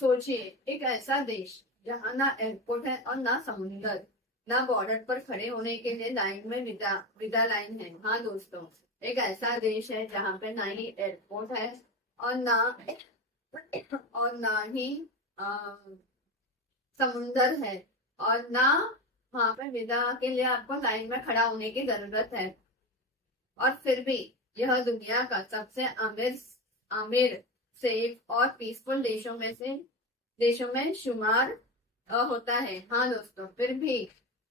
सोचिए, एक ऐसा देश जहाँ ना एयरपोर्ट है और ना समुंदर, ना बॉर्डर पर खड़े होने के लिए लाइन में विदा विदा लाइन है। हाँ दोस्तों, एक ऐसा देश है जहाँ पे ना ही एयरपोर्ट है और ना ही अ, समुंदर है, और ना वहां पे विदा के लिए आपको लाइन में खड़ा होने की जरूरत है। और फिर भी यह दुनिया का सबसे अमीर, सेफ और पीसफुल देशों में शुमार होता है। हाँ दोस्तों, फिर भी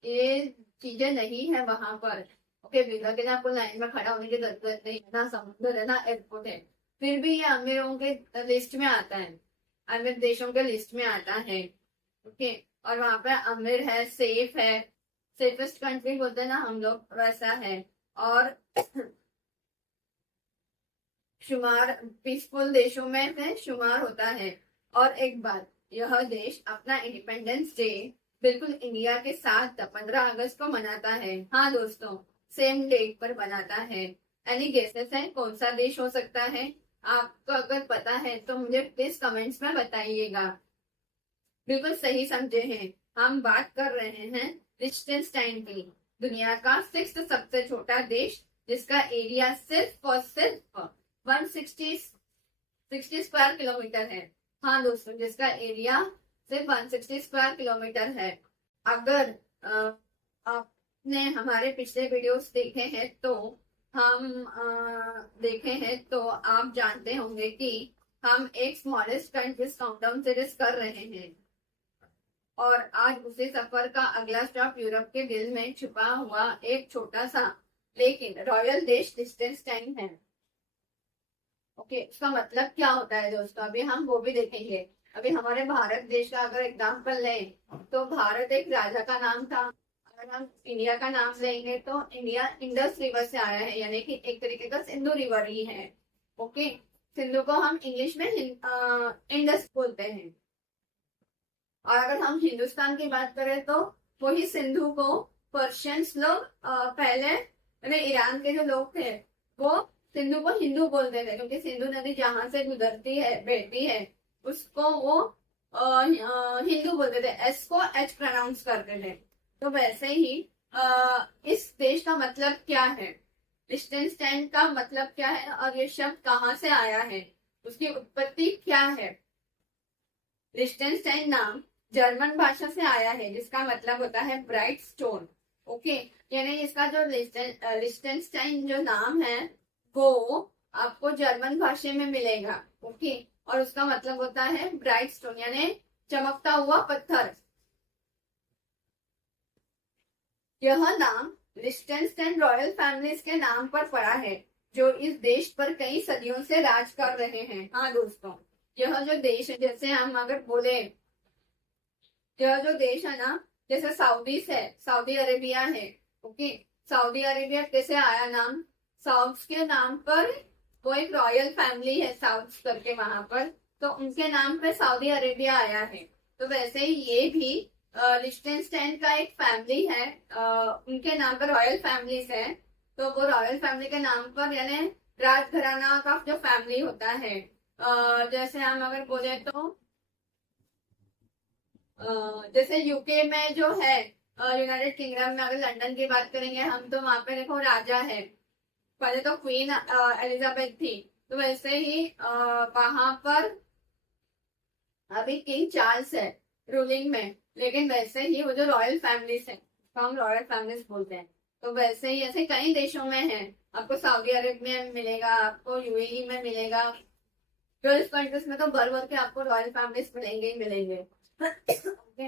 ये चीजें नहीं है वहां पर। ओके, वीजा के लिए आपको लाइन में खड़ा होने की जरूरत नहीं है, ना समुद्र है ना एयरपोर्ट है। फिर भी ये अमीरों के लिस्ट में आता है, अमीर देशों के लिस्ट में आता है। ओके, और वहां पे अमीर है, सेफ है, सेफेस्ट कंट्री बोलते हैं ना हम लोग, वैसा है। और शुमार पीसफुल देशों में से शुमार होता है। और एक बात, यह देश अपना इंडिपेंडेंस डे बिल्कुल इंडिया के साथ 15 अगस्त को मनाता है। हाँ दोस्तों, सेम डेट पर मनाता है। एनी गेसेस है कौन सा देश हो सकता है? आपको अगर पता है तो मुझे प्लीज कमेंट्स में बताइएगा। बिल्कुल सही समझे हैं, हम बात कर रहे हैं लिechtenstein की, दुनिया का 6th सबसे छोटा देश, जिसका एरिया सिर्फ और सिर्फ 160 स्क्वायर किलोमीटर है। हाँ दोस्तों, जिसका एरिया सिर्फ 160 स्क्वायर किलोमीटर है। अगर आपने हमारे पिछले वीडियोस देखे हैं तो देखे हैं तो आप जानते होंगे कि हम एक स्मॉलेस्ट कंट्रीज काउंटडाउन सीरीज कर रहे हैं, और आज उसी सफर का अगला स्टॉप यूरोप के दिल में छुपा हुआ एक छोटा सा लेकिन रॉयल देश लिechtenstein है। ओके, इसका मतलब क्या होता है दोस्तों, अभी हम वो भी देखेंगे। अभी हमारे भारत देश का अगर एग्जाम्पल लें तो भारत एक राजा का नाम था। अगर हम इंडिया का नाम लेंगे तो इंडिया इंडस रिवर से आया है, यानी कि एक तरीके का सिंधु रिवर ही है। ओके, सिंधु को हम इंग्लिश में इंडस बोलते हैं। और अगर हम हिंदुस्तान की बात करें तो वही सिंधु को पर्शियंस लोग पहले, यानी ईरान के जो लोग थे, वो सिंधु को हिंदू बोलते थे, क्योंकि सिंधु नदी जहां से गुजरती है, बहती है, उसको वो हिंदू बोलते थे, एस को एच प्रोनाउंस करते थे। तो वैसे ही इस देश का मतलब क्या है, लिechtenstein का मतलब क्या है, और ये शब्द कहाँ से आया है, उसकी उत्पत्ति क्या है? लिechtenstein नाम जर्मन भाषा से आया है, जिसका मतलब होता है ब्राइट स्टोन। ओके, यानी इसका जो लिechtenstein जो नाम है वो आपको जर्मन भाषा में मिलेगा। ओके, और उसका मतलब होता है ब्राइट स्टोन, यानी चमकता हुआ पत्थर। यह नाम लिechtenstein रॉयल फैमिलीज के नाम पर पड़ा है, जो इस देश पर कई सदियों से राज कर रहे हैं। हाँ दोस्तों, यह जो देश है, जैसे हम अगर बोले, यह जो देश है ना, जैसे सऊदी अरेबिया है। ओके, सऊदी अरेबिया कैसे आया नाम? साउथ के नाम पर वो एक रॉयल फैमिली है, साउथ करके वहां पर, तो उनके नाम पे सऊदी अरेबिया आया है। तो वैसे ही ये भी लिechtenstein का एक फैमिली है, उनके नाम पर रॉयल फैमिलीज है। तो वो रॉयल फैमिली के नाम पर, यानी राजघराना का जो फैमिली होता है, जैसे हम अगर बोले तो जैसे यूके में जो है, यूनाइटेड किंगडम में अगर लंदन की बात करेंगे हम, तो वहां पे देखो राजा है, पहले तो क्वीन एलिजाबेथ थी। तो वैसे ही वहां पर अभी किंग चार्ल्स है रूलिंग में, लेकिन वैसे ही वो जो रॉयल फैमिलीज है, तो हम रॉयल फैमिलीज बोलते हैं। तो वैसे ही ऐसे कई देशों में है, आपको सऊदी अरेबिया में मिलेगा, आपको यूएई में मिलेगा, गल्फ कंट्रीज में तो भर भर के आपको रॉयल फैमिलीज मिलेंगे ही मिलेंगे। ओके,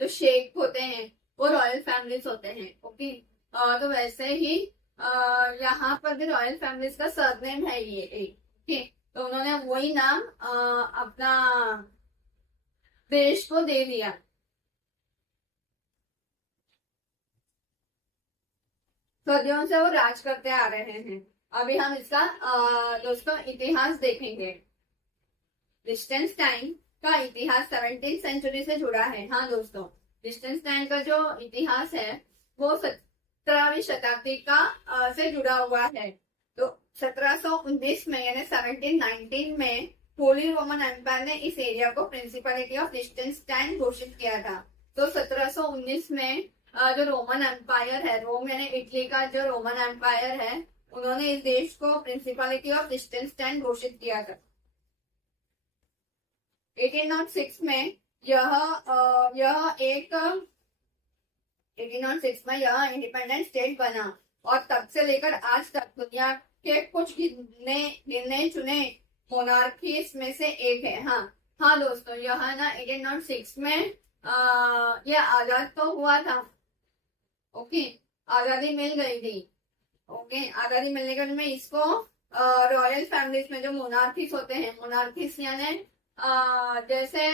जो शेख होते हैं वो रॉयल फैमिलीज होते हैं। ओके, तो वैसे ही यहाँ पर भी रॉयल फैमिलीज का सरनेम है ये एक। ओके, तो उन्होंने वही नाम अपना देश को दे दिया। सदियों से वो राज करते आ रहे हैं। अभी हम इसका दोस्तों इतिहास देखेंगे। लिechtenstein का इतिहास 17th सेंचुरी से जुड़ा है। हाँ दोस्तों, लिechtenstein का जो इतिहास है वो 17वीं शताब्दी का से जुड़ा हुआ है। तो 1719 में, यानी 1719 में होली रोमन एम्पायर ने इस एरिया को प्रिंसिपलिटी ऑफ लिechtenstein घोषित किया था। तो 1719 में जो रोमन एम्पायर है, रोम यानी इटली का जो रोमन एम्पायर है, उन्होंने इस देश को प्रिंसिपलिटी ऑफ लिechtenstein घोषित किया था। 1806 में यह एक 1806 में यह इंडिपेंडेंट स्टेट बना और तब से लेकर आज तक दुनिया के कुछ गिने चुने मोनार्कीज में से एक है। हाँ हाँ दोस्तों, यह ना 1806 में यह आजाद तो हुआ था। ओके, आजादी मिल गई थी। ओके, आजादी मिलने के बाद में इसको रॉयल फैमिलीज में जो मोनार्कीज होते हैं, मोनार्कीज यानी जैसे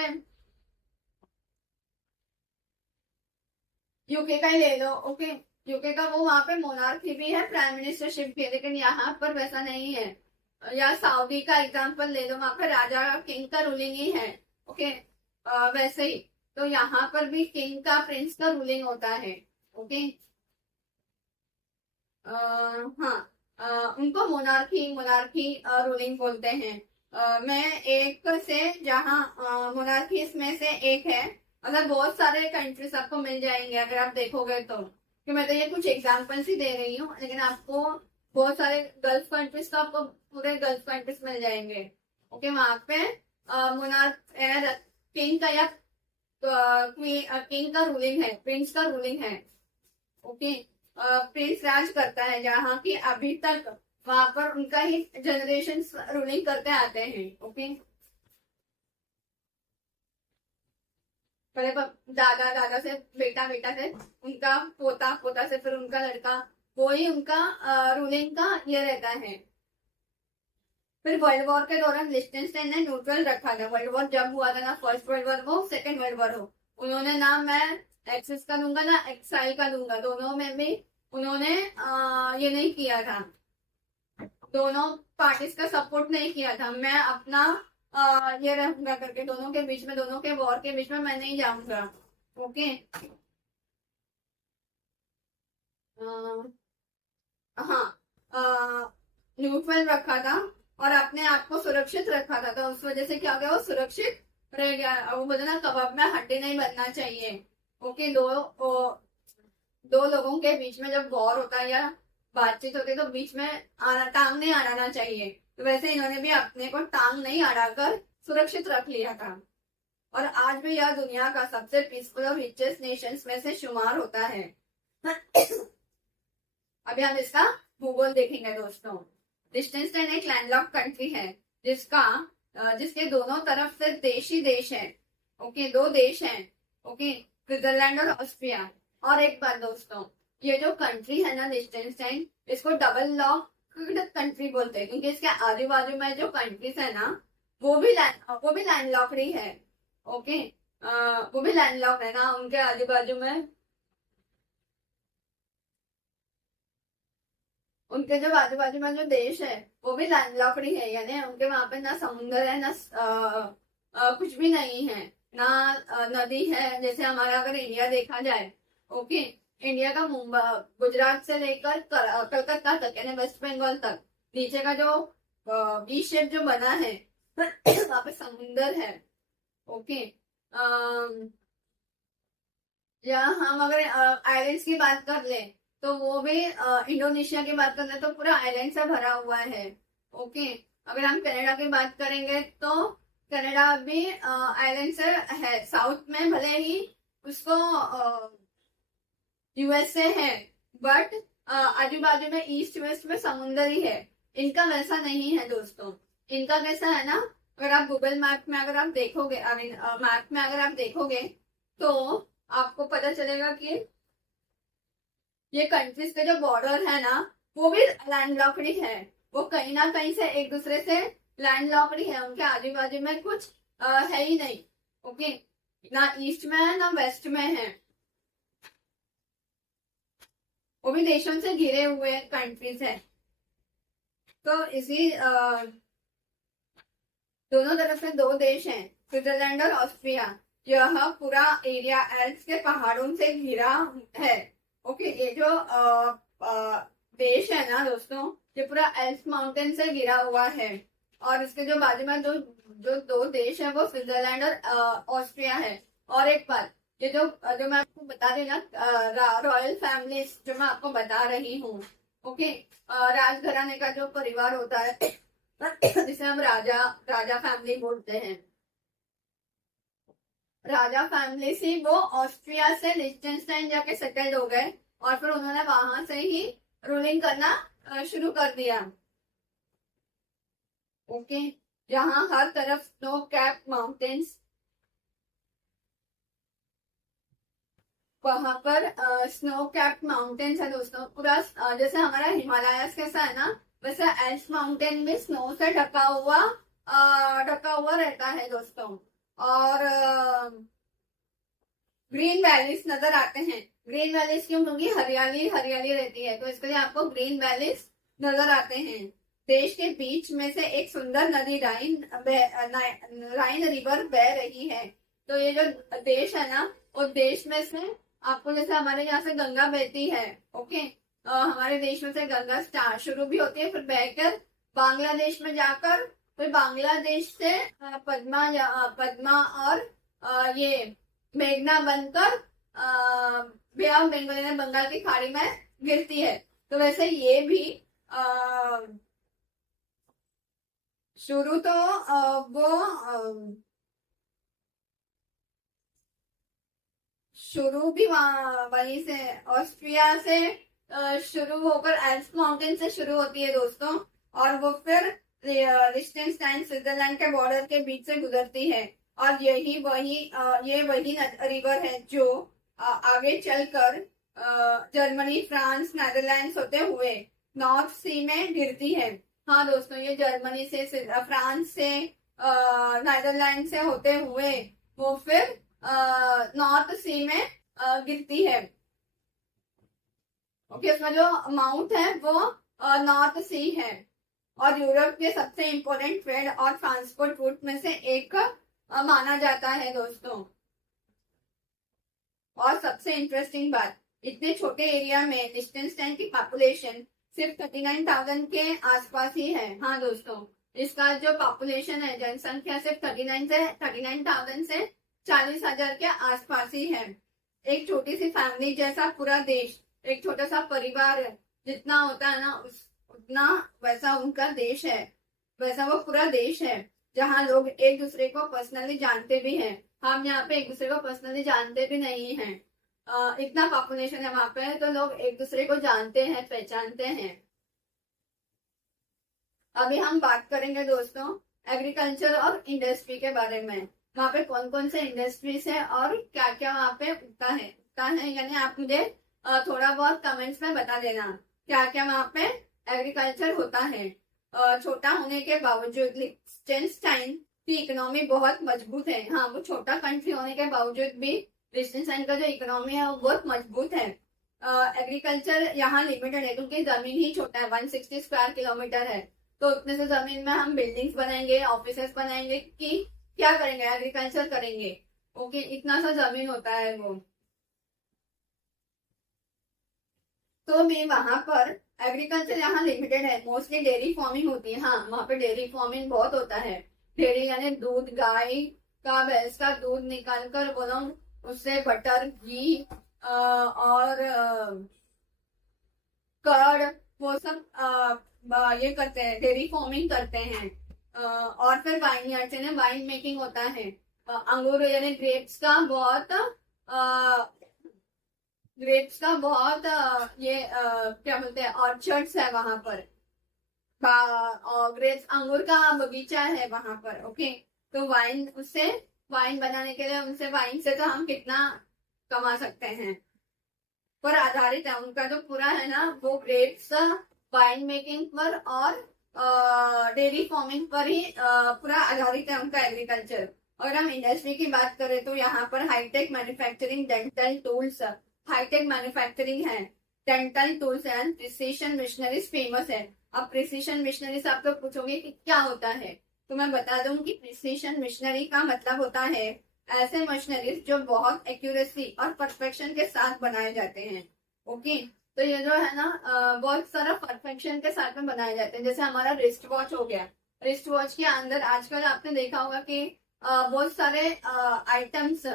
यूके का ही ले लो। ओके, यूके का वो वहां पे मोनार्की भी है, प्राइम मिनिस्टरशिप भी है, लेकिन यहाँ पर वैसा नहीं है। या सऊदी का एग्जांपल ले लो, वहां पर राजा किंग का रूलिंग ही है। ओके, वैसे ही तो यहाँ पर भी किंग का, प्रिंस का रूलिंग होता है। ओके, हाँ, उनको मोनार्की मोनार्की रूलिंग बोलते हैं। मैं एक से जहाँ मोनार्कीज में से एक है, मतलब बहुत सारे कंट्रीज आपको मिल जाएंगे अगर आप देखोगे तो, कि मैं तो ये कुछ एग्जांपल्स ही दे रही हूँ, लेकिन आपको बहुत सारे गल्फ कंट्रीज तो आपको पूरे गल्फ कंट्रीज मिल जाएंगे। ओके, वहां पे मोनार्क किंग का या किंग का रूलिंग है, प्रिंस का रूलिंग है। ओके, प्रिंस राज करता है, जहाँ की अभी तक वहां पर उनका ही जनरेशन रूलिंग करते आते हैं। ओके, पहले दादा दादा से बेटा, बेटा से उनका पोता, पोता से फिर उनका लड़का, वो ही उनका रूलिंग का ये रहता है। फिर वर्ल्ड वॉर के दौरान लिechtenstein ने न्यूट्रल रखा था। वर्ल्ड वॉर जब हुआ था ना, फर्स्ट वर्ल्ड वॉर हो, सेकेंड वर्ल्ड वॉर हो, उन्होंने ना मैं एक्सिस का दूंगा ना एक्साइल का दूंगा, दोनों में भी उन्होंने ये नहीं किया था, दोनों पार्टीज का सपोर्ट नहीं किया था। मैं अपना ये रहूंगा करके, दोनों के बीच में, दोनों के वॉर के बीच में मैं नहीं जाऊंगा। ओके, हाँ, न्यूट्रल रखा था और अपने आप को सुरक्षित रखा था, तो उस वजह से क्या हो गया, वो सुरक्षित रह गया। वो बोले ना, कबाब में हड्डी नहीं बनना चाहिए। ओके, दो लोगों के बीच में जब वॉर होता है या बातचीत होती है, तो बीच में टांग नहीं अड़ाना चाहिए। तो वैसे इन्होंने भी अपने को टांग नहीं अड़ाकर सुरक्षित रख लिया था। और आज भी यह दुनिया का सबसे पीसफुल और रिचेस्ट नेशंस में से शुमार होता है। अभी हम इसका भूगोल देखेंगे दोस्तों। लिechtenstein एक लैंडलॉक कंट्री है, जिसके दोनों तरफ से देश ही देश है। ओके, दो देश हैं। ओके, स्विट्जरलैंड और ऑस्ट्रिया। और एक बात दोस्तों, ये जो कंट्री है ना लिechtenstein, इसको डबल लॉक कंट्री बोलते हैं, क्योंकि इसके आजू बाजू में जो कंट्रीज है ना, वो भी लैंडलॉक्ड ही है। ओके, वो भी लैंडलॉक्ड है ना, उनके आजू बाजू में, उनके जो आजू बाजू में जो देश है वो भी लैंडलॉक्ड ही है, यानी उनके वहां पे ना समुंदर है, ना कुछ भी नहीं है, ना नदी है जैसे हमारा अगर इंडिया देखा जाए। ओके, इंडिया का मुंबई, गुजरात से लेकर कलकत्ता तक यानी वेस्ट बंगाल तक, नीचे का जो बी शेप जो बना है वहां पे समुंदर है। ओके, या हम अगर आइलैंड्स की बात कर ले, तो वो भी इंडोनेशिया की बात करते हैं तो पूरा आइलैंड से भरा हुआ है। ओके, अगर हम कनाडा की बात करेंगे तो कनाडा भी आइलैंड से है, साउथ में भले ही उसको यूएसए है, बट आजू बाजू में ईस्ट वेस्ट में समुंदर ही है। इनका वैसा नहीं है दोस्तों। इनका कैसा है ना, अगर आप गूगल मैप में अगर आप देखोगे, मैप में अगर आप देखोगे तो आपको पता चलेगा कि ये कंट्रीज के जो बॉर्डर है ना, वो भी लैंडलॉक्ड ही है। वो कहीं ना कहीं से एक दूसरे से लैंडलॉक्ड ही है, उनके आजू बाजू में कुछ है ही नहीं। ओके, ना ईस्ट में है ना वेस्ट में है, वो भी देशों से घिरे हुए कंट्रीज है। तो इसी दोनों तरफ से दो देश हैं, स्विट्जरलैंड और ऑस्ट्रिया। यह पूरा एरिया एल्प्स के पहाड़ों से घिरा है। ओके, ये जो देश है ना दोस्तों, ये पूरा एल्प्स माउंटेन से घिरा हुआ है। और इसके जो बाजू में जो जो दो देश है वो स्विट्जरलैंड और ऑस्ट्रिया है। और एक बात, ये जो जो मैं आपको बता रही ना, रॉयल फैमिली जो मैं आपको बता रही हूँ, ओके, राजघराने का जो परिवार होता है जिसे हम राजा राजा फैमिली बोलते हैं, राजा फैमिली से वो ऑस्ट्रिया से लिechtenstein जाके सेटल्ड हो गए और फिर उन्होंने वहां से ही रूलिंग करना शुरू कर दिया। ओके, जहां हर तरफ स्नो कैप माउंटेन्स, वहां पर स्नो कैप माउंटेन्स है दोस्तों। पूरा जैसे हमारा हिमालयस कैसा है ना, वैसे एल्स माउंटेन भी स्नो से ढका हुआ रहता है दोस्तों। और ग्रीन वैलीज नजर आते हैं। ग्रीन वैलीज क्यों? क्योंकि हरियाली हरियाली रहती है, तो इसके लिए आपको ग्रीन वैलीज नजर आते हैं। देश के बीच में से एक सुंदर नदी राइन रिवर बह रही है। तो ये जो देश है ना, उस देश में से आपको, जैसे हमारे यहाँ से गंगा बहती है, ओके, हमारे देश में से गंगा स्टार्ट शुरू भी होती है, फिर बहकर बांग्लादेश में जाकर फिर बांग्लादेश से पद्मा और ये मेघना बनकर बे ऑफ बंगाल में, बंगाल की खाड़ी में गिरती है। तो वैसे ये भी शुरू तो वो शुरू भी वहीं से ऑस्ट्रिया से शुरू होकर एल्प्स माउंटेन से शुरू होती है दोस्तों, और वो फिर लिechtenstein स्विट्जरलैंड के बॉर्डर के बीच से गुजरती है। और यही वही ये वही रिवर है जो आगे चलकर जर्मनी, फ्रांस, नेदरलैंड्स होते हुए नॉर्थ सी में गिरती है। हाँ दोस्तों, ये जर्मनी से, फ्रांस से, नेदरलैंड से होते हुए वो फिर नॉर्थ सी में गिरती है। ओके, उसमें जो माउंट है वो नॉर्थ सी है और यूरोप के सबसे इम्पोर्टेंट ट्रेड और ट्रांसपोर्ट रूट में से एक माना जाता है दोस्तों। और सबसे इंटरेस्टिंग बात, इतने छोटे एरिया में लिechtenstein की पॉपुलेशन सिर्फ 39,000 के आसपास ही है। हाँ दोस्तों, इसका जो पॉपुलेशन है, जनसंख्या सिर्फ 39,000 से 40,000 के आसपास ही है। एक छोटी सी फैमिली जैसा पूरा देश, एक छोटा सा परिवार जितना होता है ना, उतना वैसा उनका देश है, वैसा वो पूरा देश है, जहाँ लोग एक दूसरे को पर्सनली जानते भी हैं। हम यहाँ पे एक दूसरे को पर्सनली जानते भी नहीं हैं। इतना पॉपुलेशन है वहां पे, तो लोग एक दूसरे को जानते हैं, पहचानते हैं। अभी हम बात करेंगे दोस्तों एग्रीकल्चर और इंडस्ट्री के बारे में। वहाँ पे कौन कौन से इंडस्ट्रीज है और क्या क्या वहाँ पे उगता है, यानी आप मुझे थोड़ा बहुत कमेंट्स में बता देना क्या क्या वहाँ पे एग्रीकल्चर होता है। छोटा होने के बावजूद लिechtenstein की इकोनॉमी बहुत मजबूत है। हाँ, वो छोटा कंट्री होने के बावजूद भी लिechtenstein का जो इकोनॉमी है वो बहुत मजबूत है। एग्रीकल्चर यहाँ लिमिटेड है क्योंकि जमीन ही छोटा है, 160 स्क्वायर किलोमीटर है। तो उतने से जमीन में हम बिल्डिंग्स बनाएंगे, ऑफिसेस बनाएंगे कि क्या करेंगे? एग्रीकल्चर करेंगे। ओके, इतना सा जमीन होता है वो। तो भी वहां पर एग्रीकल्चर यहाँ लिमिटेड है, मोस्टली डेयरी फार्मिंग होती है। हाँ, वहां पे डेयरी फार्मिंग बहुत होता है। डेयरी यानी दूध, गाय का, भैंस का दूध निकाल कर वो लोग उससे बटर, घी और कर्ड, वो सब ये करते हैं, डेयरी फार्मिंग करते हैं। और फिर वाइन यार्ड यानी वाइन मेकिंग होता है। अंगूर यानी ग्रेप्स का बहुत ये क्या बोलते हैं, ऑर्चर्ड्स है वहां पर। ग्रेप्स, अंगूर का बगीचा है वहां पर। ओके, तो वाइन बनाने के लिए उनसे, वाइन से तो हम कितना कमा सकते हैं, पर आधारित है उनका जो पूरा है ना, वो ग्रेप्स, वाइन मेकिंग पर और डेयरी फार्मिंग पर ही पूरा आधारित है उनका एग्रीकल्चर। और हम इंडस्ट्री की बात करें तो यहाँ पर hitech manufacturing, dental tools, hitech manufacturing है, dental tools and precision machineries famous है। अब प्रिसीशन मशीनरीज आप लोग पूछोगे कि क्या होता है, तो मैं बता दूं कि प्रिसीशन मशीनरी का मतलब होता है ऐसे मशीनरीज जो बहुत एक्यूरेसी और परफेक्शन के साथ बनाए जाते हैं। ओके, तो ये जो है ना बहुत सारा परफेक्शन के साथ में बनाए जाते हैं। जैसे हमारा रिस्ट वॉच हो गया, रिस्ट वॉच के अंदर आजकल आपने देखा होगा कि बहुत सारे आइटम्स,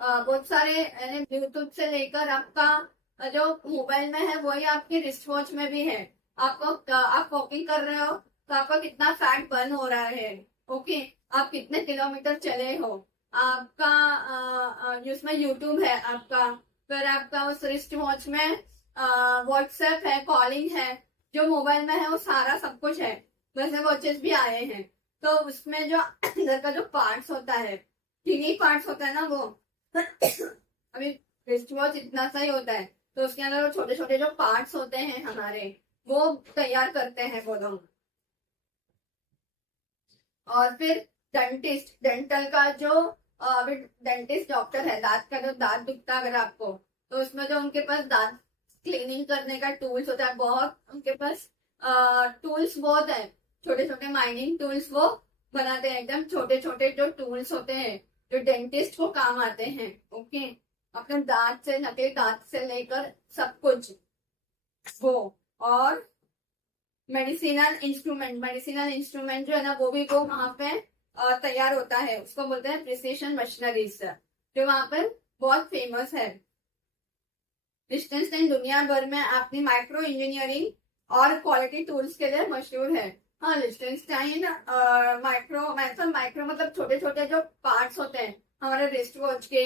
बहुत सारे ब्लूटूथ से लेकर आपका जो मोबाइल में है वही आपके रिस्ट वॉच में भी है। आपको आप वॉकिंग कर रहे हो तो आपका कितना फैट बर्न हो रहा है, ओके, आप कितने किलोमीटर चले हो, आपका जिसमें यूट्यूब है आपका, फिर आपका उस रिस्ट वॉच में व्हाट्सएप है, कॉलिंग है, जो मोबाइल में है वो सारा सब कुछ है। वैसे वॉचेस भी आए हैं तो उसमें जो अंदर का जो पार्ट्स होता है, टीनी पार्ट्स होता है ना वो अभी रिस्ट वॉच इतना सा ही होता है तो उसके अंदर वो छोटे छोटे जो पार्ट्स होते हैं हमारे वो तैयार करते हैं वो लोग। और फिर डेंटिस्ट, डेंटल का जो अभी डेंटिस्ट डॉक्टर है, दांत का जो दांत दुखता है अगर आपको, तो उसमें जो उनके पास दांत क्लीनिंग करने का टूल्स होता है, बहुत उनके पास टूल्स बहुत है, छोटे छोटे माइनिंग टूल्स वो बनाते हैं, एकदम छोटे छोटे जो टूल्स होते हैं जो डेंटिस्ट को काम आते हैं, ओके, अपने दांत से, नकली दांत से लेकर सब कुछ वो। और मेडिसिनल इंस्ट्रूमेंट जो है ना वो भी वो वहां पे तैयार होता है, उसको बोलते हैं प्रिसिशन मशीनरीज, जो वहां पर बहुत फेमस है। लिechtenstein दुनिया भर में अपनी माइक्रो इंजीनियरिंग और क्वालिटी टूल्स के लिए मशहूर है। हाँ, लिechtenstein माइक्रो मतलब छोटे छोटे जो पार्ट्स होते हैं हमारे रिस्ट वॉच के,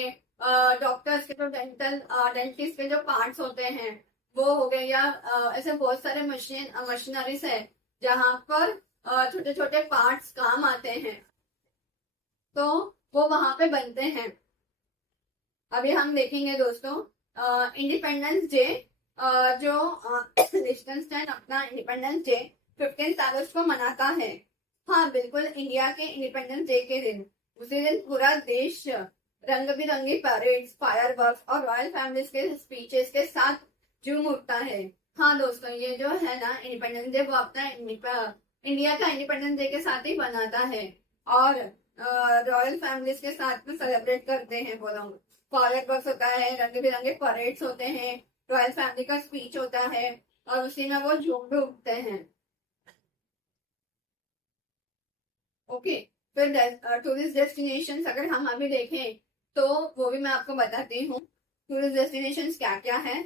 डॉक्टर्स के जो डेंटिस्ट के जो पार्ट्स होते हैं वो हो गए, या ऐसे बहुत सारे मशीनरीज है जहां पर छोटे छोटे पार्ट्स काम आते हैं, तो वो वहां पे बनते हैं। अभी हम देखेंगे दोस्तों इंडिपेंडेंस डे, जो लिechtenstein अपना इंडिपेंडेंस डे 15 अगस्त को मनाता है। हाँ बिल्कुल, इंडिया के इंडिपेंडेंस डे के दिन, उसी दिन पूरा देश रंग बिरंगी परेड्स, फायरवर्क्स और रॉयल फैमिलीज के स्पीचेस के साथ झूम उठता है। हाँ दोस्तों, ये जो है ना इंडिपेंडेंस डे वो अपना इंडिया का इंडिपेंडेंस डे के साथ ही बनाता है, और रॉयल फैमिलीज के साथ में सेलिब्रेट करते हैं वो लोग। फायरवर्क्स होता है, रंग बिरंगे परेड्स होते हैं, रॉयल फैमिली का स्पीच होता है और उसी में वो झूम भी उठते हैं, ओके। फिर टूरिस्ट डेस्टिनेशन अगर हम अभी देखें तो वो भी मैं आपको बताती हूँ टूरिस्ट डेस्टिनेशन क्या क्या है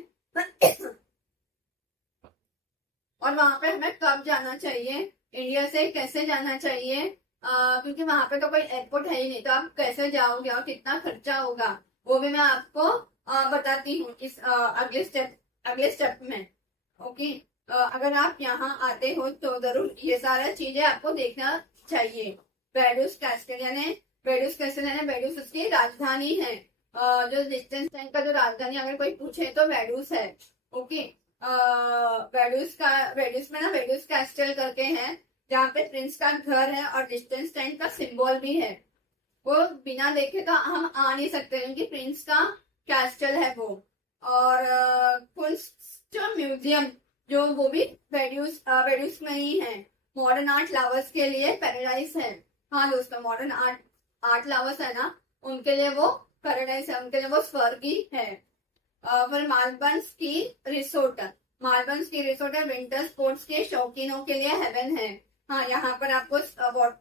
और वहां पे हमें कब जाना चाहिए, इंडिया से कैसे जाना चाहिए, क्योंकि वहां पे तो कोई एयरपोर्ट है ही नहीं, तो आप कैसे जाओगे और कितना खर्चा होगा वो भी मैं आपको बताती हूँ इस अगले स्टेप में, ओके। अगर आप यहाँ आते हो तो जरूर ये सारा चीजें आपको देखना चाहिए। वेडूस कैस्टल यानी वेडूस उसकी राजधानी है, जो लिechtenstein का जो राजधानी अगर कोई पूछे तो वेडूस है, ओके। वेडूस में ना वेडूस कैस्टल करके है जहाँ पे प्रिंस का घर है और लिechtenstein का सिंबल भी है, वो बिना देखे तो हम आ नहीं सकते क्योंकि प्रिंस का कैस्टल है वो। और कुंस्ट म्यूजियम जो वो भी वेडूस में ही है, मॉडर्न आर्ट लवर्स के लिए पैराडाइज है। हाँ दोस्तों, मॉडर्न आर्ट लवर्स है ना, उनके लिए वो पैराडाइज है, उनके लिए वो स्वर्ग ही है। फिर मार्बल स्की रिसोर्ट है, विंटर स्पोर्ट्स के शौकीनों के लिए हेवन है। हाँ, यहाँ पर आपको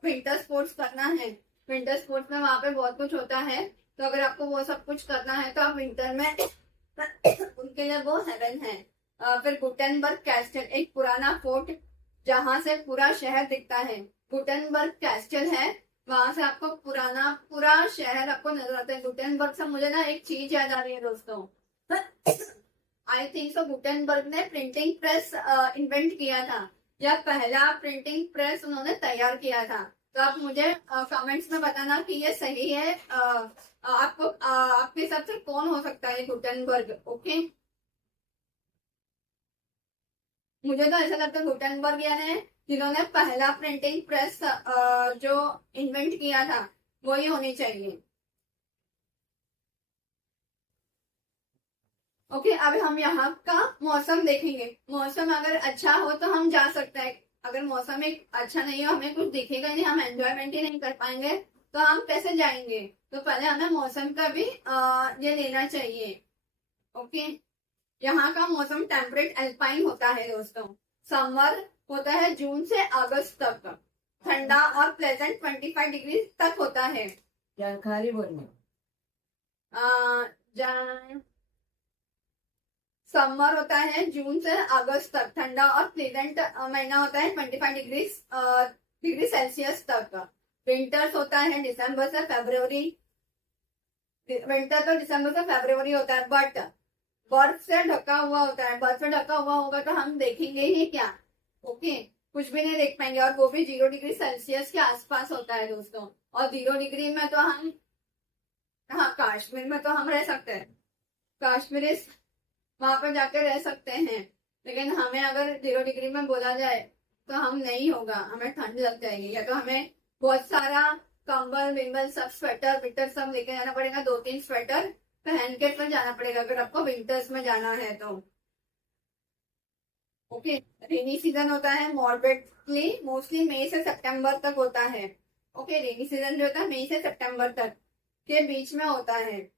विंटर स्पोर्ट्स करना है, विंटर स्पोर्ट्स में वहां पे बहुत कुछ होता है, तो अगर आपको वो सब कुछ करना है तो आप विंटर में उनके लिए वो हेवन है। फिर गुटेनबर्ग कैस्टल, एक पुराना फोर्ट जहां से पूरा शहर दिखता है, गुटेनबर्ग कैस्टल है, वहां से आपको पूरा शहर आपको नजर आता है। गुटेनबर्ग से मुझे ना एक चीज याद आ रही है दोस्तों, आई थिंक सो गुटेनबर्ग ने प्रिंटिंग प्रेस इन्वेंट किया था, या पहला प्रिंटिंग प्रेस उन्होंने तैयार किया था। तो आप मुझे कमेंट्स में बताना कि ये सही है, आपके हिसाब से कौन हो सकता है गुटेनबर्ग, ओके। मुझे तो ऐसा लगता है गुटेनबर्ग यानी जिन्होंने पहला प्रिंटिंग प्रेस जो इन्वेंट किया था वही होनी चाहिए, ओके। अभी हम यहाँ का मौसम देखेंगे, मौसम अगर अच्छा हो तो हम जा सकते हैं, अगर मौसम एक अच्छा नहीं हो, हमें कुछ दिखेगा नहीं, हम एंजॉयमेंट ही नहीं कर पाएंगे, तो हम कैसे जाएंगे। तो पहले हमें मौसम का भी ये लेना चाहिए, ओके। यहाँ का मौसम टेम्परेट अल्पाइन होता है दोस्तों, समर होता है जून से अगस्त तक, ठंडा और प्लेजेंट 25 डिग्री तक होता है। जानकारी बोलने समर होता है जून से अगस्त तक, ठंडा और प्लेजेंट महीना होता है 25 डिग्री सेल्सियस तक। विंटर्स होता है दिसंबर से फरवरी, विंटर तो दिसंबर से फरवरी होता है, बट बर्फ से ढका हुआ होता है। बर्फ से ढका हुआ होगा तो हम देखेंगे ही क्या, ओके, कुछ भी नहीं देख पाएंगे, और वो भी 0 डिग्री सेल्सियस के आसपास होता है दोस्तों। और 0 डिग्री में तो हम, हाँ, कश्मीर में तो हम रह सकते हैं, कश्मीर वहां पर जाकर रह सकते हैं, लेकिन हमें अगर 0 डिग्री में बोला जाए तो हम नहीं होगा, हमें ठंड लग जाएगी, या तो हमें बहुत सारा कंबल विम्बल सब स्वेटर विटर सब लेके जाना पड़ेगा, 2-3 स्वेटर पहन के फिर जाना पड़ेगा अगर आपको विंटर्स में जाना है तो। ओके, रेनी सीजन होता है मॉडरेटली मोस्टली मई से सितंबर तक होता है। ओके, रेनी सीजन जो होता है मई से सितंबर तक के बीच में होता है,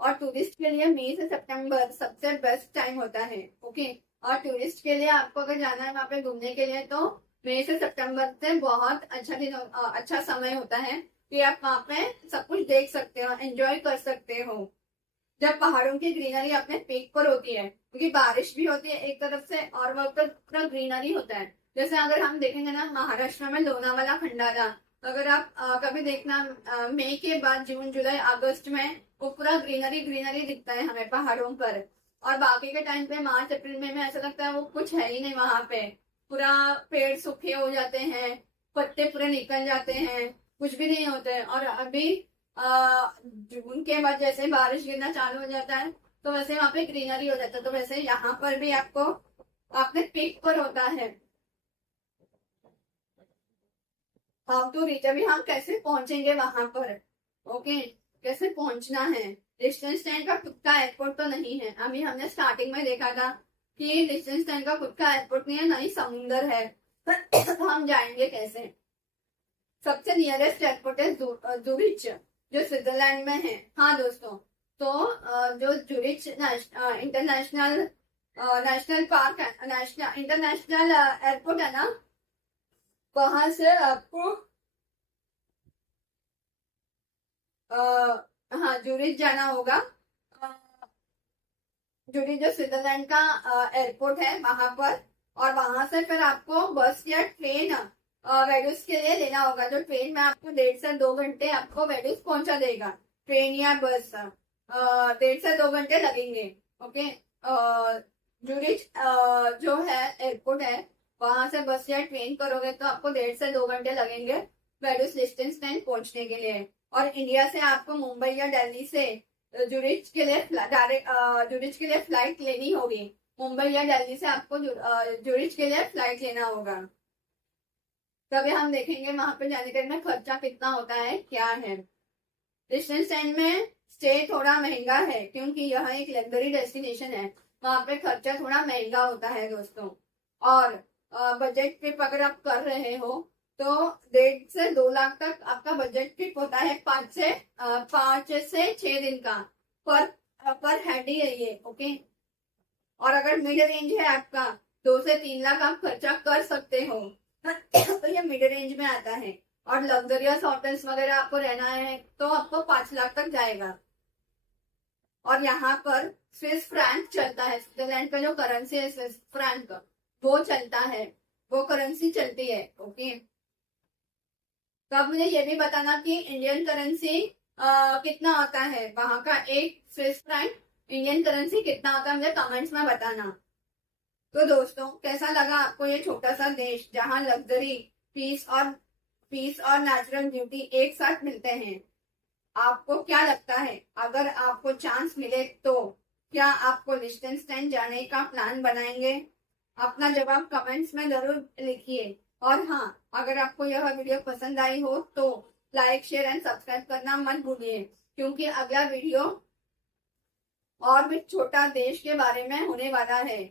और टूरिस्ट के लिए मई से सितंबर सबसे बेस्ट टाइम होता है। ओके, और टूरिस्ट के लिए आपको अगर जाना है वहां पे घूमने के लिए तो मई से सितंबर से बहुत अच्छा दिन, अच्छा समय होता है कि आप वहां पे सब कुछ देख सकते हो, एंजॉय कर सकते हो, जब पहाड़ों की ग्रीनरी अपने पीक पर होती है, क्योंकि बारिश भी होती है एक तरफ से और वहां पर पूरा ग्रीनरी होता है। जैसे अगर हम देखेंगे ना महाराष्ट्र में लोनावाला खंडाला, अगर आप कभी देखना मई के बाद जून जुलाई अगस्त में वो पूरा ग्रीनरी ग्रीनरी दिखता है हमें पहाड़ों पर, और बाकी के टाइम पे मार्च अप्रैल में ऐसा लगता है वो कुछ है ही नहीं वहां पे, पूरा पेड़ सूखे हो जाते हैं, पत्ते पूरे निकल जाते हैं, कुछ भी नहीं होते हैं। और अभी जून के बाद जैसे बारिश गिरना चालू हो जाता है तो वैसे वहां पे ग्रीनरी हो जाता है, तो वैसे यहाँ पर भी आपको अपने पीक पर होता है। हाउ टू रीच, अभी हम कैसे पहुंचेंगे वहां पर, ओके, कैसे पहुंचना है। लिechtenstein का खुद का एयरपोर्ट तो नहीं है, अभी हमने स्टार्टिंग में देखा था कि लिechtenstein का खुद का एयरपोर्ट नहीं है, ना ही समुंदर है तो हम जाएंगे कैसे। सबसे नियरेस्ट एयरपोर्ट है जूरिच, जो स्विट्जरलैंड में है। हाँ दोस्तों, तो जो जूरिच इंटरनेशनल नेशनल पार्क है, नेशनल इंटरनेशनल एयरपोर्ट है ना, वहां से आपको हाँ जूरिच जाना होगा। जूरिच जो स्विट्जरलैंड का एयरपोर्ट है वहां पर, और वहां से फिर आपको बस या ट्रेन वेडुस के लिए लेना होगा, जो ट्रेन में आपको 1.5 से 2 घंटे आपको वेडुस पहुंचा देगा। ट्रेन या बस 1.5 से 2 घंटे लगेंगे। ओके, जूरिच जो है एयरपोर्ट है, वहां से बस या ट्रेन करोगे तो आपको 1.5 से 2 घंटे लगेंगे वेडुस लिechtenstein पहुंचने के लिए। और इंडिया से आपको मुंबई या दिल्ली से जूरिच के लिए डायरेक्ट जूरिच के लिए फ्लाइट लेनी होगी, मुंबई या दिल्ली से आपको जूरिच के लिए फ्लाइट लेना होगा। तभी हम देखेंगे वहां पे जाने के लिए खर्चा कितना होता है, क्या है। लिechtenstein में स्टे थोड़ा महंगा है क्योंकि यह एक लग्जरी डेस्टिनेशन है, वहां पे खर्चा थोड़ा महंगा होता है दोस्तों। और बजट ट्रिप अगर आप कर रहे हो तो 1.5 से 2 लाख तक आपका बजट ट्रिप होता है, 5 से 6 दिन का पर हेड ही है ये। ओके, और अगर मिड रेंज है आपका 2 से 3 लाख आप खर्चा कर सकते हो तो ये मिड रेंज में आता है। और लग्जरियस होटल्स वगैरह आपको रहना है तो आपको 5 लाख तक जाएगा। और यहाँ पर स्विस फ्रैंक चलता है, स्विट्जरलैंड का जो करेंसी है स्विस फ्रैंक वो चलता है, वो करेंसी चलती है। ओके, तो अब मुझे ये भी बताना कि इंडियन करेंसी कितना आता है, वहां का एक स्विस फ्रैंक इंडियन करेंसी कितना आता है मुझे कमेंट्स में बताना। तो दोस्तों, कैसा लगा आपको ये छोटा सा देश जहां लग्जरी पीस और नेचुरल ब्यूटी एक साथ मिलते हैं। आपको क्या लगता है, अगर आपको चांस मिले तो क्या आपको लिechtenstein जाने का प्लान बनाएंगे? अपना जवाब कमेंट्स में जरूर लिखिए। और हाँ, अगर आपको यह वीडियो पसंद आई हो तो लाइक शेयर एंड सब्सक्राइब करना मत भूलिए, क्योंकि अगला वीडियो और भी छोटा देश के बारे में होने वाला है।